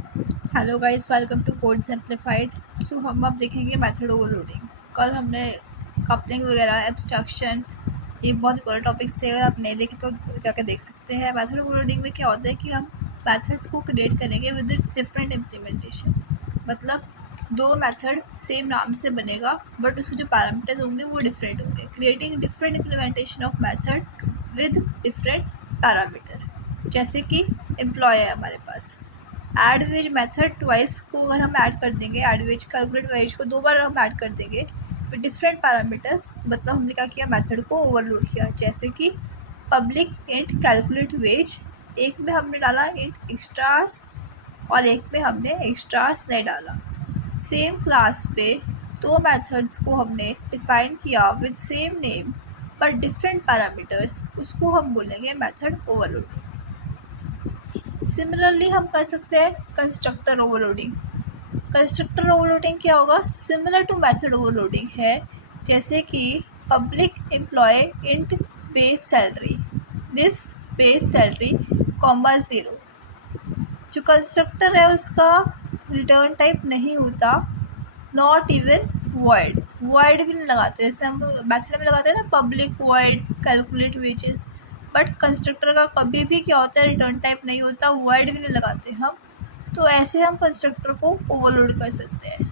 Hello guys, welcome to code simplified. So हम अब देखेंगे मेथड ओवरलोडिंग। कल हमने कपलिंग वगैरह, एब्स्ट्रैक्शन, ये बहुत ही बड़े टॉपिक्स थे। अगर आप नहीं देखे तो जाकर देख सकते हैं। मेथड ओवरलोडिंग में क्या होता है कि हम मेथड्स को क्रिएट करेंगे विद इट्स डिफरेंट इम्प्लीमेंटेशन। मतलब दो मेथड सेम नाम से बनेगा बट उसके जो पैरामीटर्स होंगे वो डिफरेंट होंगे, creating different implementation of method with different parameter. जैसे कि एम्प्लॉय है हमारे पास, ऐड वेज मेथड ट्वाइस को अगर हम ऐड कर देंगे, ऐड वेज कैलकुलेट वेज को दो बार हम ऐड कर देंगे विद डिफरेंट पैरामीटर्स, तो मतलब हमने क्या किया, मेथड को ओवरलोड किया। जैसे कि पब्लिक इंट कैलकुलेट वेज, एक में हमने डाला इंट एक्स्ट्रास और एक में हमने एक्स्ट्रास नहीं डाला। सेम क्लास पे दो मेथड्स को हमने डिफाइन किया विद सेम नेम पर डिफरेंट पैरामीटर्स, उसको हम बोलेंगे मेथड ओवरलोडिंग। सिमिलरली हम कर सकते हैं कंस्ट्रक्टर ओवरलोडिंग। कंस्ट्रक्टर ओवरलोडिंग क्या होगा, सिमिलर टू मेथड ओवरलोडिंग है। जैसे कि public employ int base salary, this base salary comma zero. जो कंस्ट्रक्टर है उसका रिटर्न टाइप नहीं होता, नॉट इवन वॉइड, वॉइड भी नहीं लगाते जैसे हम मैथड में लगाते हैं ना, public void calculate wages. But constructor का कभी भी क्या होता है, रिटर्न टाइप नहीं होता, वॉइड भी नहीं लगाते हम। तो ऐसे हम कंस्ट्रक्टर को ओवरलोड कर सकते हैं।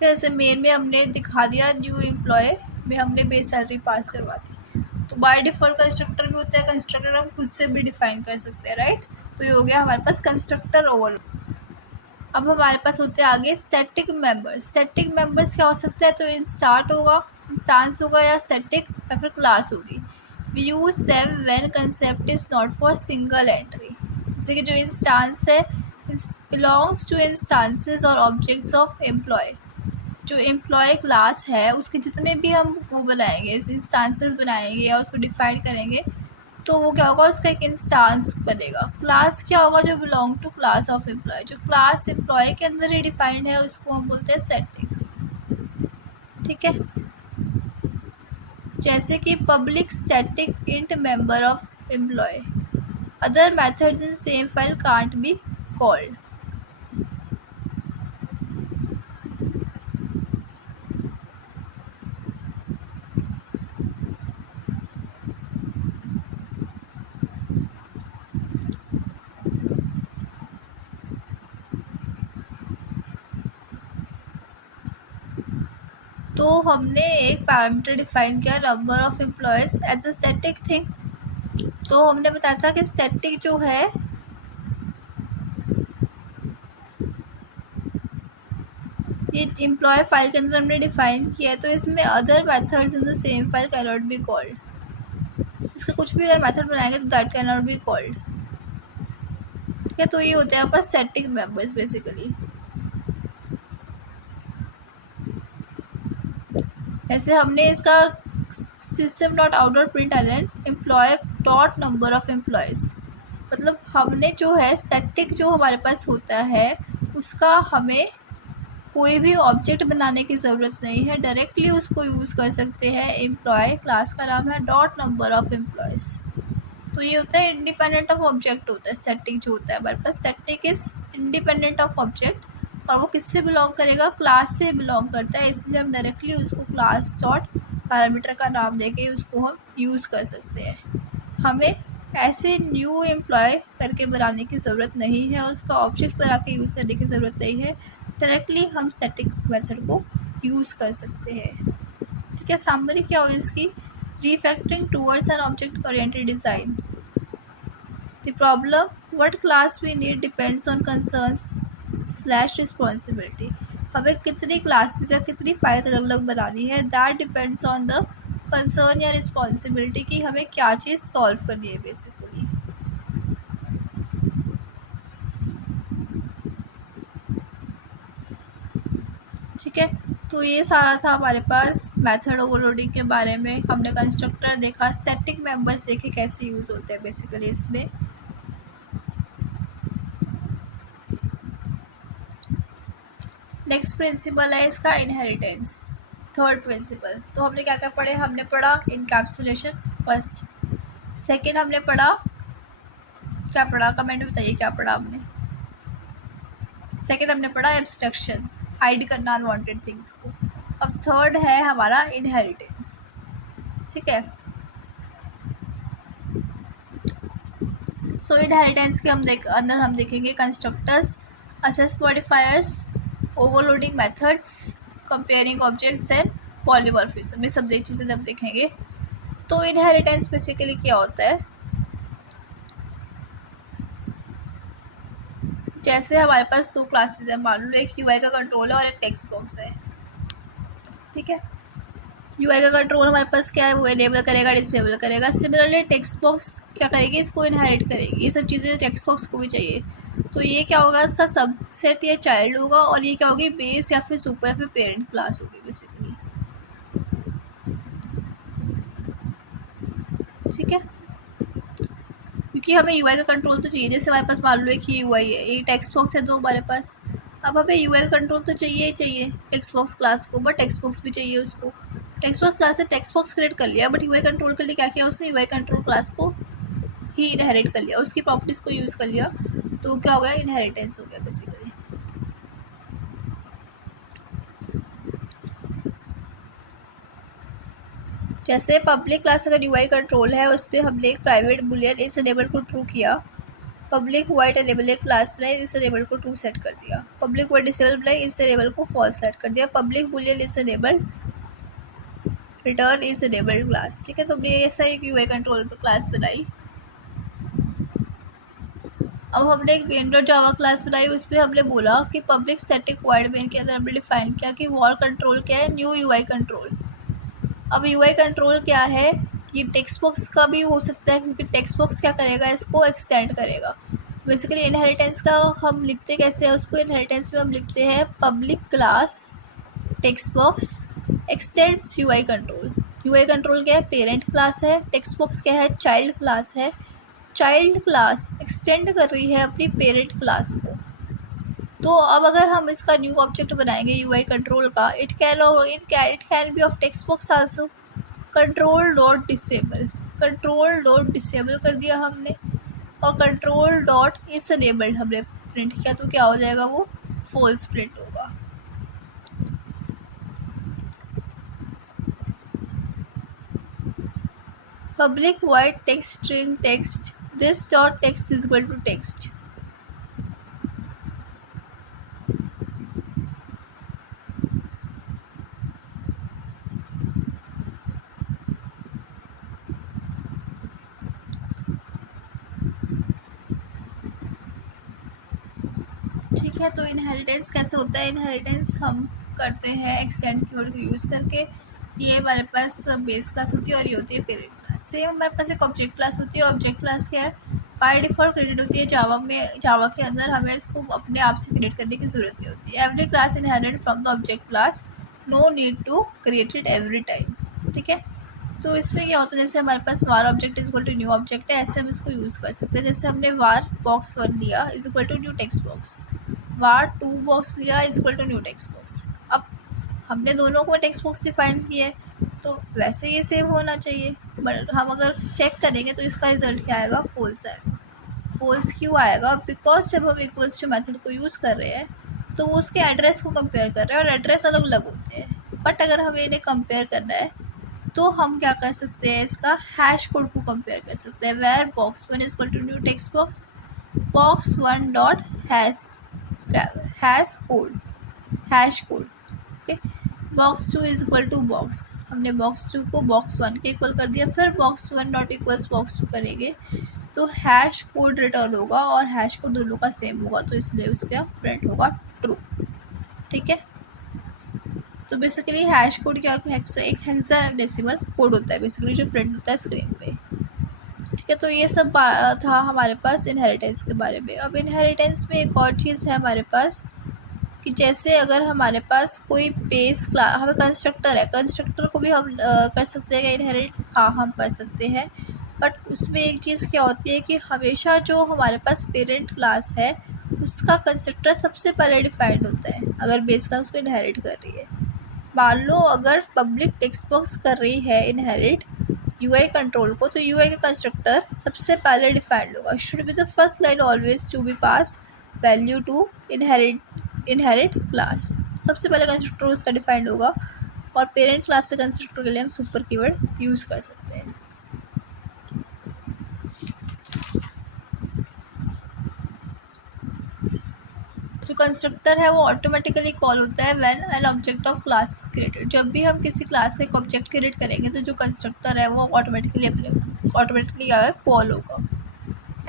जैसे मेन में हमने दिखा दिया, न्यू एम्प्लॉय में हमने बेस सैलरी पास करवा दी। तो बाय डिफ़ॉल्ट कंस्ट्रक्टर भी होता है, कंस्ट्रक्टर हम खुद से भी डिफाइन कर सकते हैं, राइट। तो ये हो गया हमारे पास कंस्ट्रक्टर ओवरलोड। अब हमारे पास होते हैं आगे स्टैटिक मेंबर्स। स्टैटिक मेंबर्स क्या हो सकता है, तो इंस्टार्ट होगा, इंस्टांस होगा, या स्टैटिक या फिर क्लास होगी। We use them when concept is not for single entry. जैसे कि जो इंस्टांस है बिलोंग्स टू इंस्टांसेस और ऑब्जेक्ट्स ऑफ एम्प्लॉय। जो एम्प्लॉय क्लास है उसके जितने भी हम वो बनाएंगे, इंस्टांसेस बनाएंगे या उसको डिफाइन करेंगे, तो वो क्या होगा, उसका एक इंस्टांस बनेगा। क्लास क्या होगा, जो belong to class of employ. जो क्लास एम्प्लॉय के अंदर ही डिफाइंड है उसको हम बोलते हैं स्टैटिक। ठीक है। जैसे कि public static int member of employ, other methods in same file can't be called. तो हमने एक पैरामीटर डिफाइन किया, number of employees as a static thing. तो हमने बताया था कि स्टैटिक जो है ये एम्प्लॉय फाइल के अंदर हमने डिफाइन किया है, तो इसमें other methods in the same file can not be called. इसका कुछ भी अगर मेथड बनाएंगे तो that can not be called. ठीक है। तो ये होते हैं आपका स्टैटिक मेंबर्स बेसिकली। ऐसे हमने इसका system dot out dot println employ dot number of employees, मतलब हमने जो है स्टैटिक जो हमारे पास होता है उसका हमें कोई भी ऑब्जेक्ट बनाने की ज़रूरत नहीं है, डायरेक्टली उसको यूज़ कर सकते हैं। एम्प्लॉय क्लास का नाम है, डॉट नंबर ऑफ एम्प्लॉयज़। तो ये होता है इंडिपेंडेंट ऑफ ऑब्जेक्ट होता है स्टैटिक जो होता है हमारे पास। Static is independent of object और वो किससे बिलोंग करेगा, क्लास से बिलोंग करता है, इसलिए हम डायरेक्टली उसको क्लास डॉट पैरामीटर का नाम देके उसको हम यूज़ कर सकते हैं। हमें ऐसे न्यू एम्प्लॉय करके बनाने की ज़रूरत नहीं है, उसका ऑब्जेक्ट बना के यूज़ करने की ज़रूरत नहीं है, डायरेक्टली हम स्टैटिक मेथड को यूज़ कर सकते हैं। ठीक है। समरी क्या हो इसकी, refactoring towards an object oriented design. The problem what class we need depends on concerns / responsibility. हमें कितनी क्लासेस या कितनी फाइल्स अलग अलग बनानी है, that depends on the concern या रिस्पॉन्सिबिलिटी कि हमें क्या चीज़ सॉल्व करनी है बेसिकली। ठीक है। तो ये सारा था हमारे पास मेथड ओवरलोडिंग के बारे में। हमने कंस्ट्रक्टर देखा, स्टैटिक मेंबर्स देखे कैसे यूज़ होते हैं बेसिकली इसमें। नेक्स्ट प्रिंसिपल है इसका इनहेरिटेंस, थर्ड प्रिंसिपल। तो हमने क्या क्या पढ़े, हमने पढ़ा इनकैप्सुलेशन फर्स्ट, सेकेंड हमने पढ़ा क्या पढ़ा, कमेंट में बताइए क्या पढ़ा आपने। सेकंड हमने पढ़ा एब्स्ट्रक्शन, हाइड करना अनवांटेड थिंग्स को। अब थर्ड है हमारा इनहेरिटेंस, ठीक है। सो इनहेरिटेंस के अंदर हम देखेंगे constructors, assess modifiers, overloading methods, comparing objects and polymorphism, ये सब चीज़ें हम देखेंगे। तो इनहेरिटेंस बेसिकली क्या होता है, जैसे हमारे पास दो क्लासेस है, मान लो एक यूआई का कंट्रोल है और एक टेक्स्ट बॉक्स है, ठीक है। यूआई का कंट्रोल हमारे पास क्या है, वो एनेबल करेगा, डिसेबल करेगा। सिमिलरली टेक्स्ट बॉक्स क्या करेगी, इसको इनहेरिट करेगी। ये सब चीज़ें टेक्स्ट बॉक्स को भी चाहिए। तो ये क्या होगा, इसका सबसेट या चाइल्ड होगा, और ये क्या होगी, बेस या फिर सुपर या फिर पेरेंट क्लास होगी बेसिकली, ठीक है। क्योंकि हमें यूआई का कंट्रोल तो चाहिए। जैसे हमारे पास मान लो एक यूआई है, एक टेक्स्ट बॉक्स है, दो हमारे पास। अब हमें यूआई का कंट्रोल तो चाहिए ही चाहिए टेक्स्ट बॉक्स क्लास को, बट टेक्स्ट बॉक्स भी चाहिए उसको। टेक्स्ट बॉक्स क्लास से टेक्स्ट बॉक्स क्रिएट कर लिया, बट यूआई कंट्रोल के लिए क्या किया उसने, यूआई कंट्रोल क्लास को ही इनहेरिट कर लिया, उसकी प्रॉपर्टीज़ को यूज़ कर लिया। तो क्या हो गया, इनहेरिटेंस हो गया बेसिकली। जैसे पब्लिक क्लास अगर यूआई कंट्रोल है, उस पर हमने एक प्राइवेट बुलियन इस एनेबल को ट्रू किया, पब्लिक वाइड एनेबल एक क्लास बनाई, इस एनेबल को ट्रू सेट कर दिया, पब्लिक वाइड डिसेबल बनाई, इस एनेबल को फॉल्स सेट कर दिया, पब्लिक बुलियन इस एनेबल रिटर्न इस एनेबल्ड क्लास, ठीक है। तो हमने ऐसा एक यूआई कंट्रोल क्लास बनाई। अब हमने एक मेन डॉट जावा क्लास बनाई, उस पर हमने बोला कि पब्लिक स्टैटिक वाइड मेन के अंदर हमने डिफाइन किया कि वॉल कंट्रोल क्या है, न्यू यूआई कंट्रोल। अब यूआई कंट्रोल क्या है, ये टेक्स्ट बॉक्स का भी हो सकता है, क्योंकि टेक्स्ट बॉक्स क्या करेगा, इसको एक्सटेंड करेगा। बेसिकली इनहेरिटेंस का हम लिखते कैसे हैं उसको, इनहेरिटेंस में हम लिखते हैं public class text box x tends UI control. UI control क्या है, पेरेंट क्लास है, टेक्स्ट बॉक्स क्या है, चाइल्ड क्लास है। चाइल्ड क्लास एक्सटेंड कर रही है अपनी पेरेंट क्लास को। तो अब अगर हम इसका न्यू ऑब्जेक्ट बनाएंगे यूआई कंट्रोल का, it can be of text box also. Control dot disable, control dot disable कर दिया हमने, और कंट्रोल डॉट इस एनेबल्ड हमने प्रिंट किया, तो क्या हो जाएगा, वो फॉल्स प्रिंट होगा। Public void text string text this dot text is equal to text. ठीक है। तो इनहेरिटेंस कैसे होता है, इनहेरिटेंस हम करते हैं एक्सटेंड कीवर्ड को यूज़ करके। ये हमारे पास बेस क्लास होती है और ये होती है पेरेंट क्लास। सेम हमारे पास एक ऑब्जेक्ट क्लास होती है। ऑब्जेक्ट क्लास क्या है, बाय डिफ़ॉल्ट क्रिएटेड होती है जावा में। जावा के अंदर हमें इसको अपने आप से क्रिएट करने की ज़रूरत नहीं होती है। Every class inherited from the object class, no need to create it every time, ठीक है। तो इसमें क्या होता है, जैसे हमारे पास var object is equal to new object है, ऐसे हम इसको यूज़ कर सकते हैं। जैसे हमने वार बॉक्स 1 लिया is equal to new text box, var 2 box लिया is equal to new text box. अब हमने दोनों को टेक्स्ट बॉक्स डिफाइन किए, तो वैसे ये सेम होना चाहिए, बट हम अगर चेक करेंगे तो इसका रिजल्ट क्या आएगा, फॉल्स आएगा। फॉल्स क्यों आएगा, बिकॉज जब हम इक्वल्स टू मेथड को यूज़ कर रहे हैं तो वो उसके एड्रेस को कंपेयर कर रहे हैं, और एड्रेस अलग अलग होते हैं। बट अगर हमें इन्हें कंपेयर करना है तो हम क्या कर सकते हैं, इसका हैश कोड को कंपेयर कर सकते हैं। Where box 1 is equal to new text box, box 1 dot hash code, hash code, okay. Box 2 is equal to box, हमने बॉक्स 2 को बॉक्स 1 के इक्वल कर दिया, फिर बॉक्स 1 डॉट इक्वल्स बॉक्स 2 करेंगे तो हैश कोड रिटर्न होगा, और हैश कोड दोनों का सेम होगा, तो इसलिए उसका प्रिंट होगा ट्रू, ठीक है। तो बेसिकली हैश कोड क्या होता है, एक हेक्साडेसिमल कोड होता है बेसिकली, जो प्रिंट होता है स्क्रीन पे, ठीक है। तो ये सब था हमारे पास इनहेरिटेंस के बारे में। अब इनहेरिटेंस में एक और चीज़ है हमारे पास, कि जैसे अगर हमारे पास कोई बेस क्लास, हमें कंस्ट्रक्टर है, कंस्ट्रक्टर को भी हम कर सकते हैं इनहेरिट, हाँ हम कर सकते हैं। बट उसमें एक चीज़ क्या होती है कि हमेशा जो हमारे पास पेरेंट क्लास है उसका कंस्ट्रक्टर सबसे पहले डिफाइंड होता है अगर बेस क्लास को इनहेरिट कर रही है। मान लो अगर पब्लिक टेक्स्ट बॉक्स कर रही है इनहेरिट, यूआई कंट्रोल को, तो यूआई का कंस्ट्रक्टर सबसे पहले डिफाइंड होगा। Should be the first line always to be pass value to inherit class. सबसे पहले कंस्ट्रक्टर उसका डिफाइंड होगा और पेरेंट क्लास से कंस्ट्रक्टर के लिए हम सुपर कीवर्ड यूज़ कर सकते हैं। जो कंस्ट्रक्टर है वो ऑटोमेटिकली कॉल होता है when an object of class created. जब भी हम किसी क्लास का एक ऑब्जेक्ट क्रिएट करेंगे तो जो कंस्ट्रक्टर है वो ऑटोमेटिकली कॉल होगा।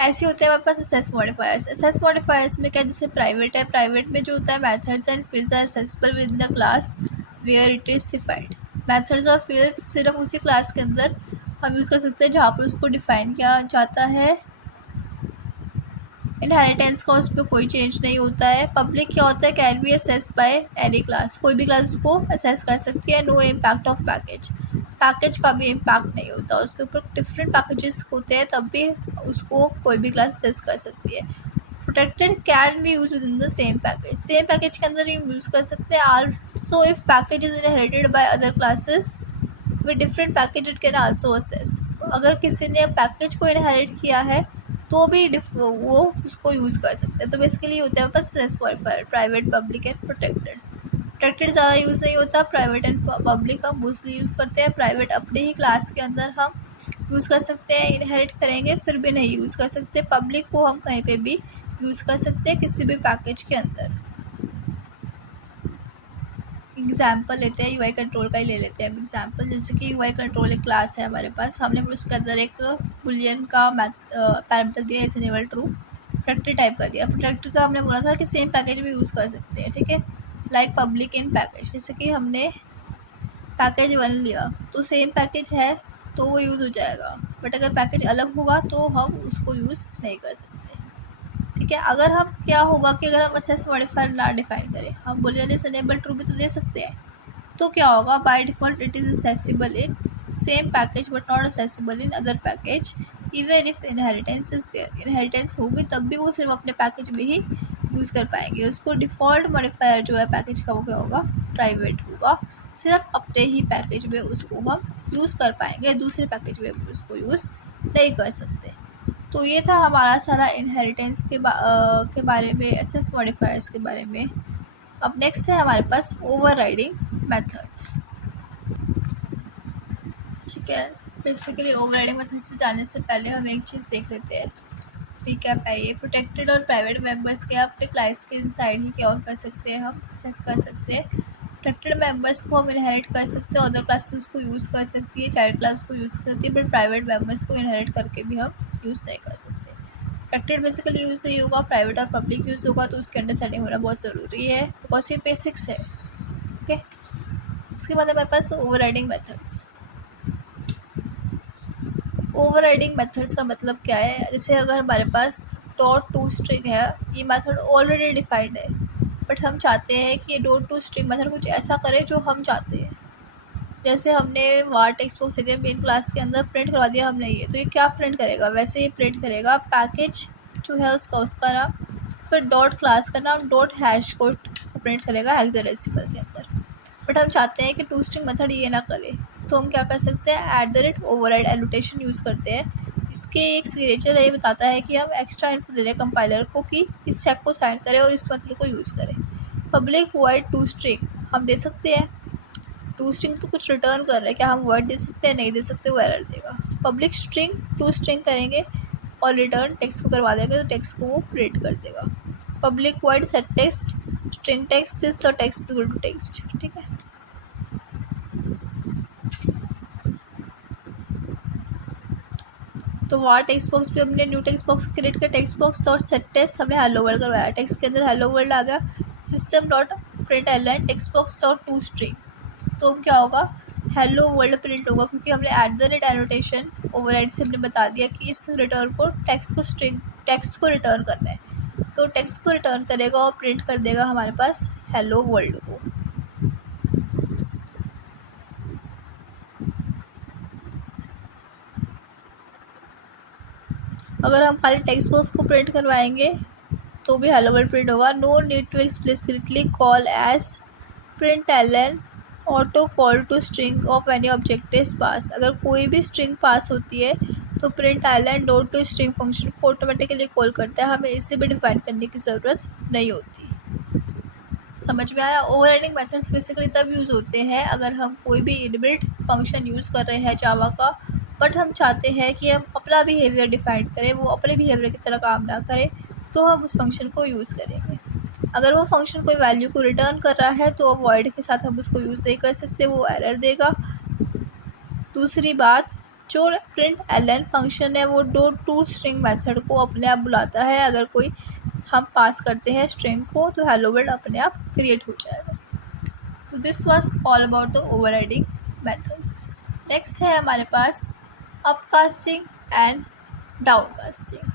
ऐसे होते हैं हमारे पास असेस मॉडिफायर्स। असेस मॉडिफायर्स में क्या, जैसे प्राइवेट है, प्राइवेट में जो होता है methods and fields are accessible within the class where it is defined. Methods और फील्ड्स सिर्फ उसी क्लास के अंदर हम यूज़ कर सकते हैं जहाँ पर उसको डिफाइन किया जाता है। इनहेरिटेंस का उस पर कोई चेंज नहीं होता है। पब्लिक क्या होता है, can be accessed by any class, कोई भी क्लास उसको असेस कर सकती है। No impact of package, package का भी इम्पैक्ट नहीं होता, उसके ऊपर डिफरेंट पैकेजेस होते हैं तब भी उसको कोई भी क्लास असेस कर सकती है। Protected can be use with in the same package, same package के अंदर ही यूज़ कर सकते हैं। Also if package is inherited by other classes with different package it can also assess. अगर किसी ने पैकेज को इनहेरिट किया है तो भी वो उसको यूज़ कर सकते हैं। तो बेसिकली होता है बस private, public and protected. Protected ज़्यादा यूज़ नहीं होता, प्राइवेट एंड पब्लिक हम मोस्टली यूज़ करते हैं। प्राइवेट अपने ही क्लास के अंदर हम यूज़ कर सकते हैं, इनहेरिट करेंगे फिर भी नहीं यूज़ कर सकते। पब्लिक को हम कहीं पे भी यूज़ कर सकते हैं किसी भी पैकेज के अंदर। एग्जाम्पल लेते हैं, यूआई कंट्रोल का ही ले लेते हैं एग्जाम्पल। जैसे कि यूआई कंट्रोल एक क्लास है हमारे पास, हमने उसके अंदर एक बुलियन का पैरामीटर दिया, इस इनेबल ट्रू, प्रोटेक्टेड टाइप का दिया। प्रोटेक्टेड का हमने बोला था कि सेम पैकेज भी यूज़ कर सकते हैं, ठीक है, लाइक पब्लिक इन पैकेज। जैसे कि हमने पैकेज 1 लिया तो सेम पैकेज है तो वो यूज़ हो जाएगा, बट अगर पैकेज अलग होगा तो हम उसको यूज़ नहीं कर सकते, ठीक है। अगर हम क्या होगा कि अगर हम असेस मॉडिफायर ना डिफाइन करें, हम बुलियन इज इनेबल ट्रू भी तो दे सकते हैं, तो क्या होगा, by default it is accessible in same package but not accessible in other package even if inheritance is there. Inheritance होगी तब भी वो सिर्फ अपने पैकेज में ही यूज़ कर पाएंगे। उसको डिफ़ॉल्ट मॉडिफायर जो है पैकेज का वो क्या होगा, प्राइवेट होगा, सिर्फ अपने ही पैकेज में उसको हम यूज़ कर पाएंगे, दूसरे पैकेज में उसको यूज़ नहीं कर सकते। तो ये था हमारा सारा इनहेरिटेंस के बारे में, असेस मॉडिफायर्स के बारे में। अब नेक्स्ट है हमारे पास ओवरराइडिंग मेथड्स, ठीक है। बेसिकली ओवरराइडिंग मेथड से जाने से पहले हम एक चीज़ देख लेते हैं, रिकैप है ये। प्रोटेक्टेड और प्राइवेट मेंबर्स के अपने क्लास के इनसाइड ही क्या कर सकते हैं, हम असेस कर सकते हैं। प्रोटेक्टेड मेंबर्स को हम इनहेरिट कर सकते हैं, अदर क्लासेस उसको यूज़ कर सकती है, चाइल्ड क्लास को यूज़ करती है, बट प्राइवेट मेंबर्स को इनहेरिट करके भी हम यूज़ नहीं कर सकते। प्रोटेक्टेड बेसिकली यूज़ नहीं होगा, प्राइवेट और पब्लिक यूज़ होगा, तो उसके अंडर सेटिंग होना बहुत ज़रूरी है, बिकॉज ये बेसिक्स है, ओके। इसके बाद हमारे पास ओवरराइडिंग मेथड्स। ओवरराइडिंग मेथड्स का मतलब क्या है, जैसे अगर हमारे पास डॉट टू स्ट्रिंग है, ये मेथड ऑलरेडी डिफाइंड है, बट हम चाहते हैं कि ये डॉट टू स्ट्रिंग मेथड कुछ ऐसा करे जो हम चाहते हैं। जैसे हमने वार टेक्स्ट बॉक्स दिया मेन क्लास के अंदर, प्रिंट करवा दिया हमने ये, तो ये क्या प्रिंट करेगा, वैसे ही प्रिंट करेगा पैकेज जो है उसका नाम, फिर डॉट क्लास का नाम, डॉट हैश को प्रिंट करेगा हेक्साडेसिमल के अंदर। बट हम चाहते हैं कि टू स्ट्रिंग मेथड ये ना करे, तो हम क्या कर सकते हैं, @ ओवरराइड एनोटेशन यूज़ करते हैं। इसके एक सिग्नेचर है, ये बताता है कि हम एक्स्ट्रा इन्फो दे रहे हैं कंपाइलर को कि इस चेक को साइन करें और इस मेथड को यूज़ करें। पब्लिक वॉइड टू स्ट्रिंग हम दे सकते हैं, टू स्ट्रिंग तो कुछ रिटर्न कर रहे हैं, क्या हम वर्ड दे सकते हैं, नहीं दे सकते, वो एरर देगा। पब्लिक स्ट्रिंग टू स्ट्रिंग करेंगे और रिटर्न टेक्स्ट को करवा देंगे तो टेक्स्ट को वो प्रिंट कर देगा। Public void set text string text this, तो text is equal to text, ठीक है। तो वार टेक्स्ट बॉक्स भी हमने न्यू टेक्स्ट बॉक्स क्रिएट कर, text box dot set text हमने हेलो वर्ल्ड करवाया, टेक्स्ट के अंदर हेलो वर्ल्ड आ गया। System dot println text box dot to string, तो क्या होगा, हेलो वर्ल्ड प्रिंट होगा, क्योंकि हमने @ एनोटेशन ओवरराइड से हमने बता दिया कि इस रिटर्न को टेक्स्ट को रिटर्न करना है, तो टेक्स्ट को रिटर्न करेगा और प्रिंट कर देगा हमारे पास हेलो वर्ल्ड को। अगर हम खाली टेक्स्ट बॉक्स को प्रिंट करवाएंगे तो भी हेलो वर्ल्ड प्रिंट होगा। No need to explicitly call as println auto call to string of any object is pass. अगर कोई भी स्ट्रिंग पास होती है तो println dot to string function को ऑटोमेटिकली कॉल करता है, हमें इसे भी डिफाइन करने की ज़रूरत नहीं होती। समझ में आया? ओवरराइडिंग मेथड्स बेसिकली तब यूज़ होते हैं अगर हम कोई भी इनबिल्ट फंक्शन यूज़ कर रहे हैं जावा का, बट हम चाहते हैं कि हम अपना बिहेवियर डिफाइन करें, वो अपने बिहेवियर की तरह काम ना करे, तो हम उस फंक्शन को यूज़ करेंगे। अगर वो फंक्शन कोई वैल्यू को रिटर्न कर रहा है तो वॉइड के साथ हम उसको यूज़ नहीं कर सकते, वो एरर देगा। दूसरी बात, जो प्रिंट एलन फंक्शन है वो डॉट टू स्ट्रिंग मेथड को अपने आप बुलाता है। अगर कोई हम पास करते हैं स्ट्रिंग को तो हेलो वर्ल्ड अपने आप क्रिएट हो जाएगा। तो this was all about the overriding methods. Next है हमारे पास अपकास्टिंग एंड डाउनकास्टिंग।